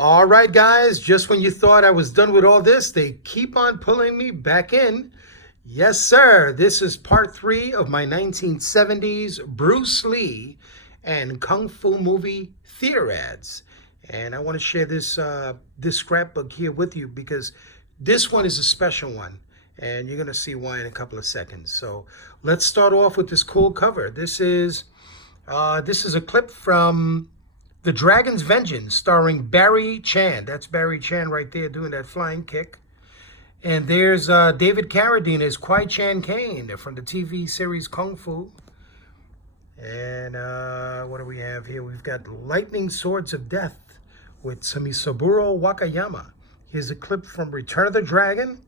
All right, guys, just when you thought I was done with all this, they keep on pulling me back in. Yes, sir. This is part three of my 1970s Bruce Lee and Kung Fu movie theater ads. And I want to share this scrapbook here with you because this one is a special one. And you're going to see why in a couple of seconds. So let's start off with this cool cover. This is a clip from The Dragon's Vengeance, starring Barry Chan. That's Barry Chan right there doing that flying kick. And there's David Carradine as Kwai Chan Kane from the TV series Kung Fu. And what do we have here? We've got Lightning Swords of Death with Saburo Wakayama. Here's a clip from Return of the Dragon.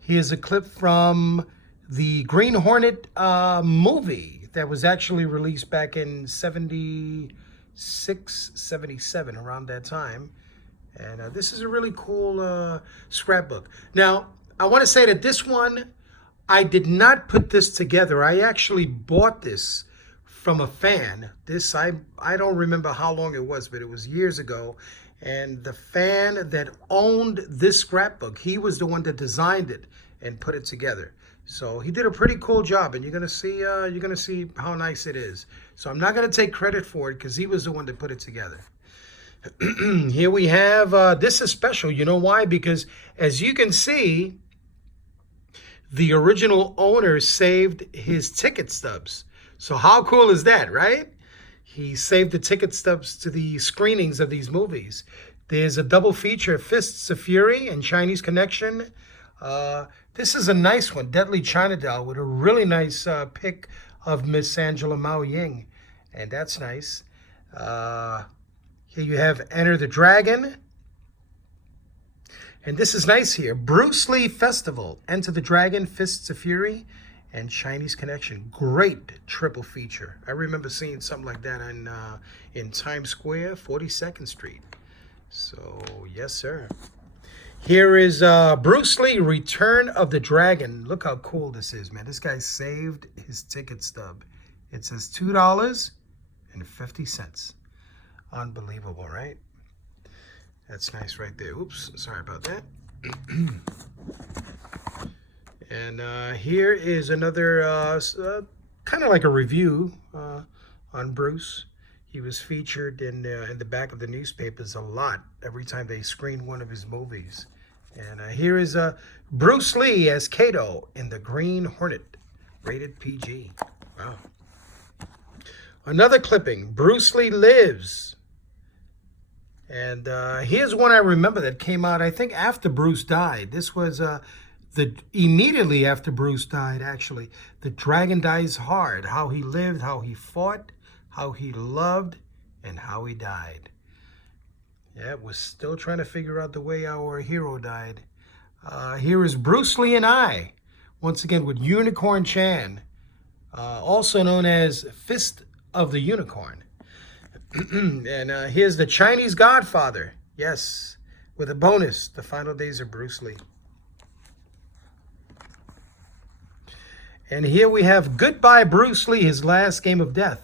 Here's a clip from the Green Hornet movie that was actually released back in 76, 77, around that time. And this is a really cool scrapbook. Now, I want to say that this one, I did not put this together. I actually bought this from a fan. I don't remember how long it was, but it was years ago. And the fan that owned this scrapbook, he was the one that designed it and put it together. So he did a pretty cool job, and you're gonna see how nice it is. So I'm not gonna take credit for it because he was the one that put it together. Here we have this is special. You know why? Because as you can see, the original owner saved his ticket stubs. So how cool is that, right? He saved the ticket stubs to the screenings of these movies. There's a double feature, Fists of Fury and Chinese Connection. This is a nice one, Deadly China Doll, with a really nice pic of Miss Angela Mao Ying. And that's nice. Here you have Enter the Dragon. And this is nice here. Bruce Lee Festival, Enter the Dragon, Fists of Fury, and Chinese Connection. Great triple feature. I remember seeing something like that in Times Square, 42nd Street. So, yes, sir. Here is Bruce Lee, Return of the Dragon. Look how cool this is, man. This guy saved his ticket stub. It says $2.50. Unbelievable, right? That's nice right there. Oops, sorry about that. And here is another kind of like a review on Bruce. He was featured in the back of the newspapers a lot every time they screened one of his movies. And here is Bruce Lee as Kato in The Green Hornet, rated PG. Wow. Another clipping, Bruce Lee Lives. And here's one I remember that came out, I think, after Bruce died. This was immediately after Bruce died, actually. The Dragon Dies Hard, how he lived, how he fought, how he loved, and how he died. Yeah, we're still trying to figure out the way our hero died. Here is Bruce Lee and I, once again with Unicorn Chan, also known as Fist of the Unicorn. And here's the Chinese Godfather, yes, with a bonus, The Final Days of Bruce Lee. And here we have Goodbye Bruce Lee, His Last Game of Death.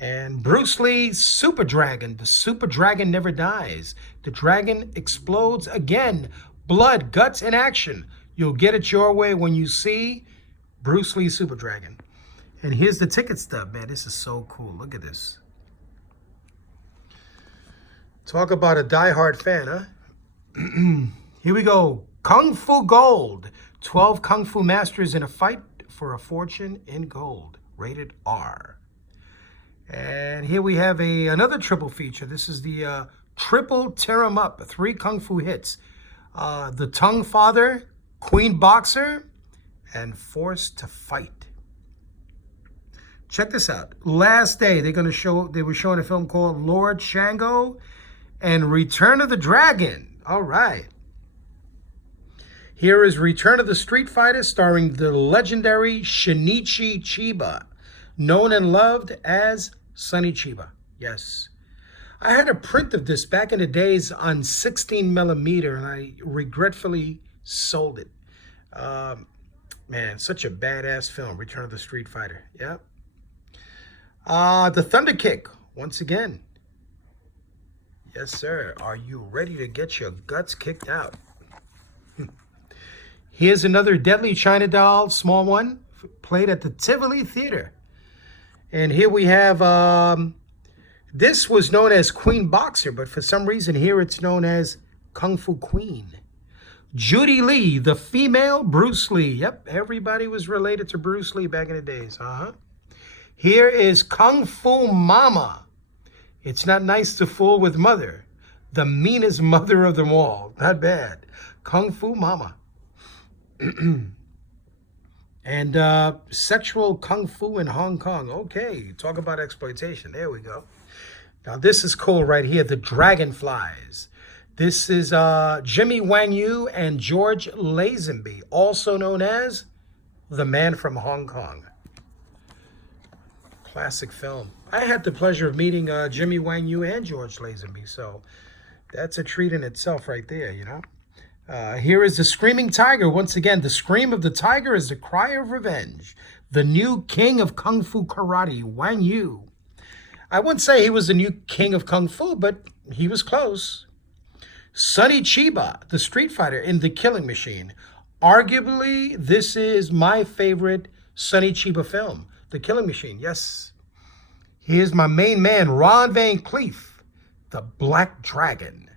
And Bruce Lee, Super Dragon. The Super Dragon never dies. The dragon explodes again. Blood, guts, and action. You'll get it your way when you see Bruce Lee Super Dragon. And here's the ticket stub, man. This is so cool. Look at this. Talk about a diehard fan, huh? Here we go. Kung Fu Gold. 12 Kung Fu masters in a fight for a fortune in gold. Rated R. And here we have another triple feature. This is the Triple Tear 'em Up, 3 Kung Fu hits. The Tongue Father, Queen Boxer, and Forced to Fight. Check this out. Last day, they were showing a film called Lord Shango and Return of the Dragon. All right. Here is Return of the Street Fighter, starring the legendary Shinichi Chiba, known and loved as Sonny Chiba. Yes. I had a print of this back in the days on 16 millimeter, and I regretfully sold it. Man, such a badass film, Return of the Street Fighter. Yeah. The Thunder Kick, once again. Yes, sir. Are you ready to get your guts kicked out? Here's another Deadly China doll, small one, played at the Tivoli Theater. And here we have, this was known as Queen Boxer, but for some reason here it's known as Kung Fu Queen. Judy Lee, the female Bruce Lee. Yep, everybody was related to Bruce Lee back in the days. Here is Kung Fu Mama. It's not nice to fool with mother. The meanest mother of them all. Not bad. Kung Fu Mama. And sexual Kung Fu in Hong Kong. Okay, talk about exploitation. There we go. Now this is cool right here. The Dragonflies. This is Jimmy Wang Yu and George Lazenby, also known as The Man from Hong Kong. Classic film. I had the pleasure of meeting Jimmy Wang Yu and George Lazenby, so that's a treat in itself right there, you know. Here is the Screaming Tiger. Once again, the scream of the tiger is the cry of revenge. The new king of Kung Fu Karate, Wang Yu. I wouldn't say he was the new king of Kung Fu, but he was close. Sonny Chiba, the Street Fighter in The Killing Machine. Arguably, this is my favorite Sonny Chiba film, The Killing Machine, yes. Here's my main man, Ron Van Cleef, The Black Dragon,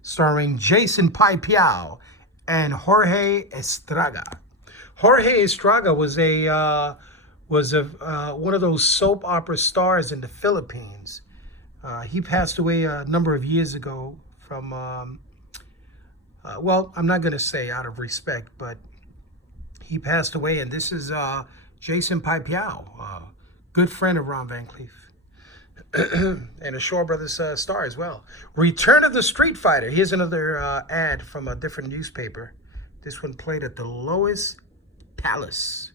starring Jason Pipiao and Jorge Estrada. Jorge Estrada was one of those soap opera stars in the Philippines. He passed away a number of years ago from, well, I'm not going to say out of respect, but he passed away, and this is Jason Pipiao, good friend of Ron Van Cleef. And a Shaw Brothers star as well. Return of the Street Fighter. Here's another ad from a different newspaper. This one played at the Lois Palace.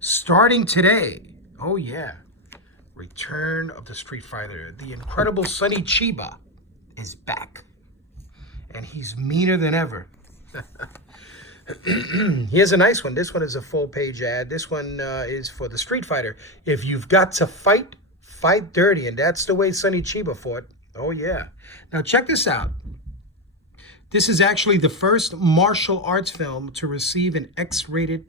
Starting today. Oh, yeah. Return of the Street Fighter. The incredible Sonny Chiba is back. And he's meaner than ever. Here's a nice one. This one is a full-page ad. This one is for the Street Fighter. If you've got to fight, fight dirty. And that's the way Sonny Chiba fought. Oh, yeah. Now, check this out. This is actually the first martial arts film to receive an X rating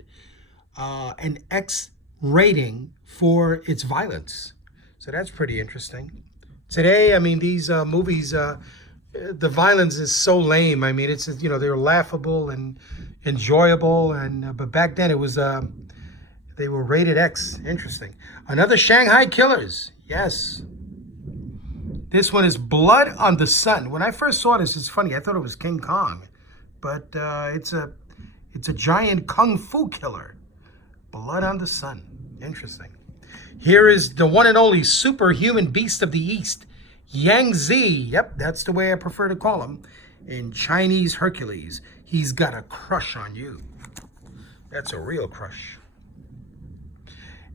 for its violence. So that's pretty interesting. Today, I mean, these movies, the violence is so lame. I mean, it's, you know, they're laughable and enjoyable. And but back then it was, they were rated X. Interesting. Another Shanghai Killers. Yes. This one is Blood on the Sun. When I first saw this, it's funny. I thought it was King Kong, but it's a giant kung fu killer. Blood on the Sun. Interesting. Here is the one and only superhuman beast of the East, Yang Zi. Yep, that's the way I prefer to call him. In Chinese Hercules, he's got a crush on you. That's a real crush.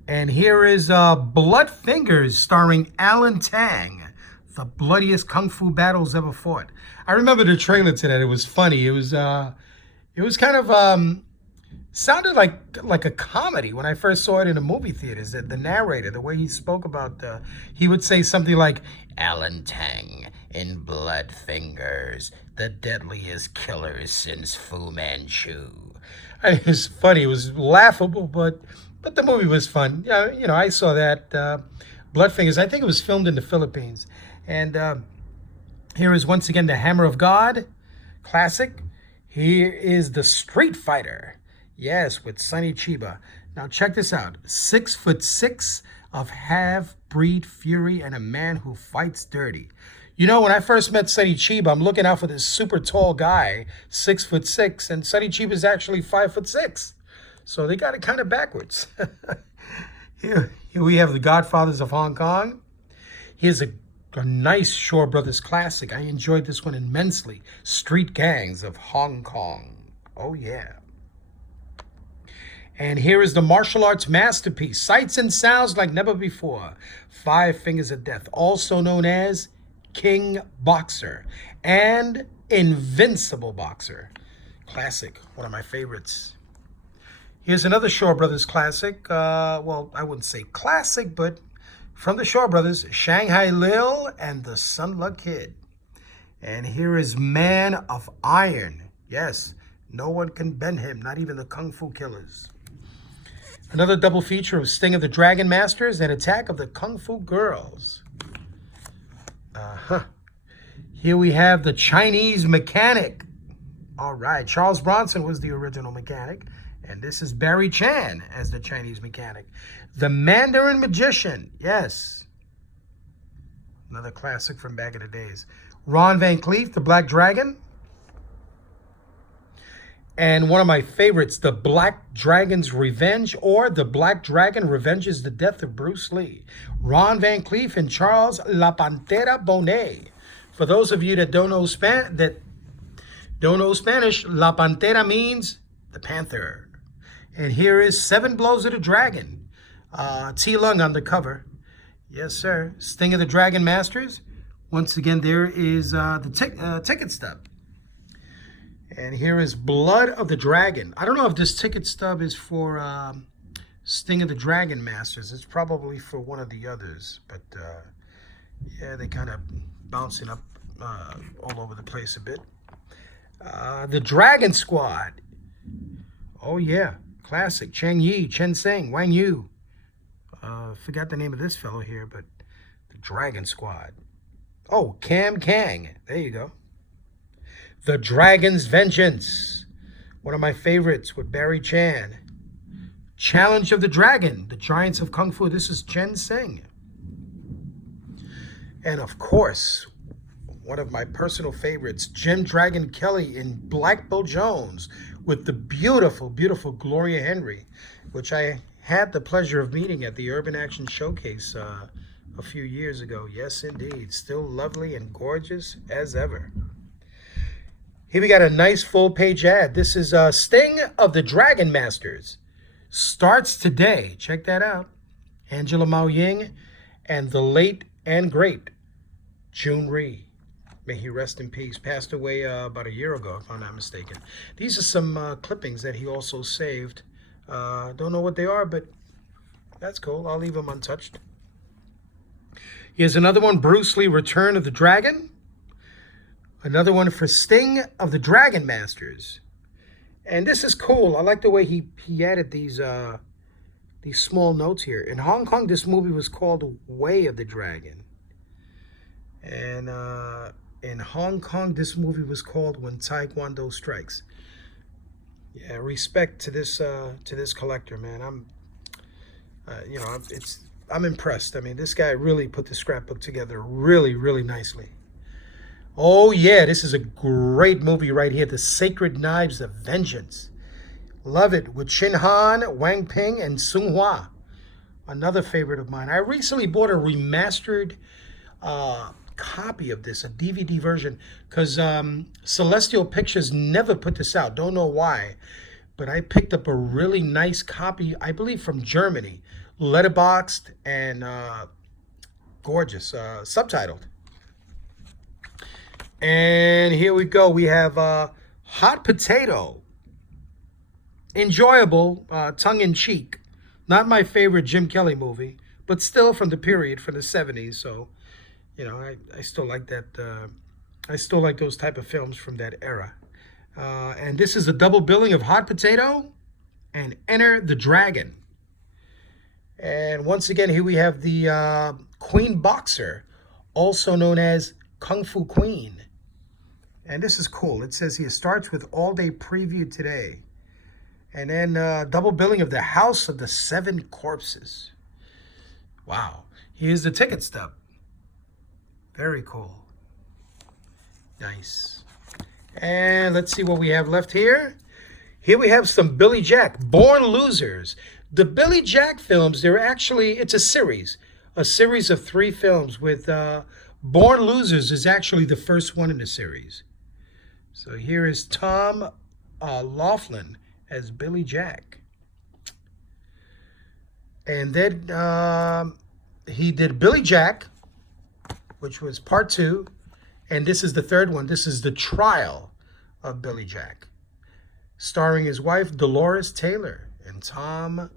And here is Blood Fingers, starring Alan Tang. The bloodiest kung fu battles ever fought. I remember the trailer to that. It was funny. It was kind of sounded like a comedy when I first saw it in the movie theaters. The narrator, the way he spoke about, he would say something like, Alan Tang in Blood Fingers, the deadliest killer since Fu Manchu. It was funny. It was laughable, but the movie was fun. Yeah, you know, I saw that Blood Fingers. I think it was filmed in the Philippines. And here is once again the Hammer of God, classic. Here is the Street Fighter. Yes, with Sonny Chiba. Now check this out. 6'6" of half-breed fury and a man who fights dirty. You know, when I first met Sonny Chiba, I'm looking out for this super tall guy, 6'6", and Sonny Chiba is actually 5'6". So they got it kind of backwards. Here we have the Godfathers of Hong Kong. Here's a nice Shaw Brothers classic. I enjoyed this one immensely. Street Gangs of Hong Kong. Oh, yeah. And here is the martial arts masterpiece. Sights and sounds like never before. Five Fingers of Death, also known as King Boxer and Invincible Boxer. Classic, one of my favorites. Here's another Shaw Brothers classic. Well, I wouldn't say classic, but from the Shaw Brothers, Shanghai Lil and the Sun Luck Kid. And here is Man of Iron. Yes, no one can bend him, not even the Kung Fu Killers. Another double feature of Sting of the Dragon Masters and Attack of the Kung Fu Girls. Here we have the Chinese Mechanic. All right, Charles Bronson was the original mechanic. And this is Barry Chan as the Chinese Mechanic. The Mandarin Magician. Yes. Another classic from back in the days. Ron Van Cleef, the Black Dragon. And one of my favorites, the Black Dragon's Revenge, or the Black Dragon Revenges the Death of Bruce Lee. Ron Van Cleef and Charles La Pantera Bonet. For those of you that don't know Spanish, La Pantera means the Panther. And here is Seven Blows of the Dragon. T. Lung on the cover. Yes, sir. Sting of the Dragon Masters. Once again, there is the ticket stub. And here is Blood of the Dragon. I don't know if this ticket stub is for Sting of the Dragon Masters. It's probably for one of the others. But, yeah, they kind of bouncing up all over the place a bit. The Dragon Squad. Oh, yeah. Classic. Cheng Yi, Chen Seng, Wang Yu. Forgot the name of this fellow here, but the Dragon Squad. Oh, Cam Kang. There you go. The Dragon's Vengeance. One of my favorites with Barry Chan. Challenge of the Dragon. The Giants of Kung Fu. This is Chen Seng. And of course, one of my personal favorites, Jim Dragon Kelly in Black Bull Jones with the beautiful, beautiful Gloria Henry, which I had the pleasure of meeting at the Urban Action Showcase a few years ago. Yes, indeed. Still lovely and gorgeous as ever. Here we got a nice full-page ad. This is Sting of the Dragon Masters. Starts today. Check that out. Angela Mao Ying and the late and great Jun Rhee. May he rest in peace. Passed away about a year ago, if I'm not mistaken. These are some clippings that he also saved. Don't know what they are, but that's cool. I'll leave them untouched. Here's another one, Bruce Lee, Return of the Dragon. Another one for Sting of the Dragon Masters. And this is cool. I like the way he added these small notes here. In Hong Kong, this movie was called Way of the Dragon. And in Hong Kong, this movie was called When Taekwondo Strikes. Yeah, respect to this collector, man. I'm impressed. I mean, this guy really put the scrapbook together really, really nicely. Oh yeah, this is a great movie right here, The Sacred Knives of Vengeance. Love it, with Chin Han, Wang Ping, and Sung Hua. Another favorite of mine. I recently bought a remastered copy of this, a DVD version, because Celestial Pictures never put this out. Don't know why, but I picked up a really nice copy, I believe from Germany, letterboxed and gorgeous, subtitled. And here we go. We have Hot Potato. Enjoyable, tongue-in-cheek. Not my favorite Jim Kelly movie, but still from the period, from the 70s. So, you know, I still like that. I still like those type of films from that era. And this is a double billing of Hot Potato and Enter the Dragon. And once again, here we have the Queen Boxer, also known as Kung Fu Queen. And this is cool. It says here, starts with all-day preview today. And then double billing of the House of the Seven Corpses. Wow. Here's the ticket stub. Very cool. Nice. And let's see what we have left here. Here we have some Billy Jack, Born Losers. The Billy Jack films, it's a series of 3 films with Born Losers is actually the first one in the series. So here is Tom Laughlin as Billy Jack. And then he did Billy Jack, which was part 2. And this is the third one. This is The Trial of Billy Jack, starring his wife, Dolores Taylor, and Tom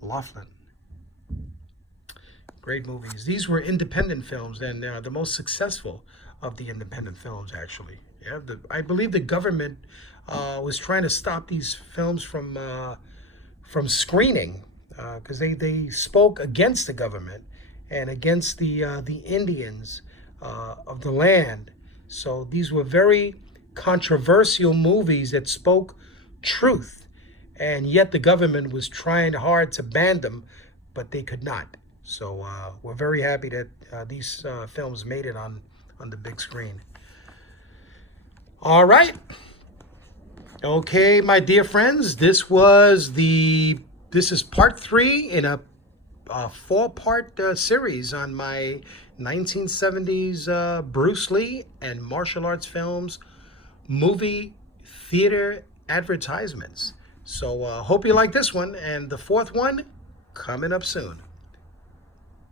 Laughlin. Great movies. These were independent films, and the most successful of the independent films, actually. Yeah, I believe the government was trying to stop these films from screening because they spoke against the government and against the Indians of the land. So these were very controversial movies that spoke truth, and yet the government was trying hard to ban them, but they could not. So we're very happy that these films made it on the big screen. All right. Okay, my dear friends, this is part 3 in a 4-part series on my 1970s Bruce Lee and martial arts films, movie, theater advertisements. So hope you like this one, and the 4th one coming up soon.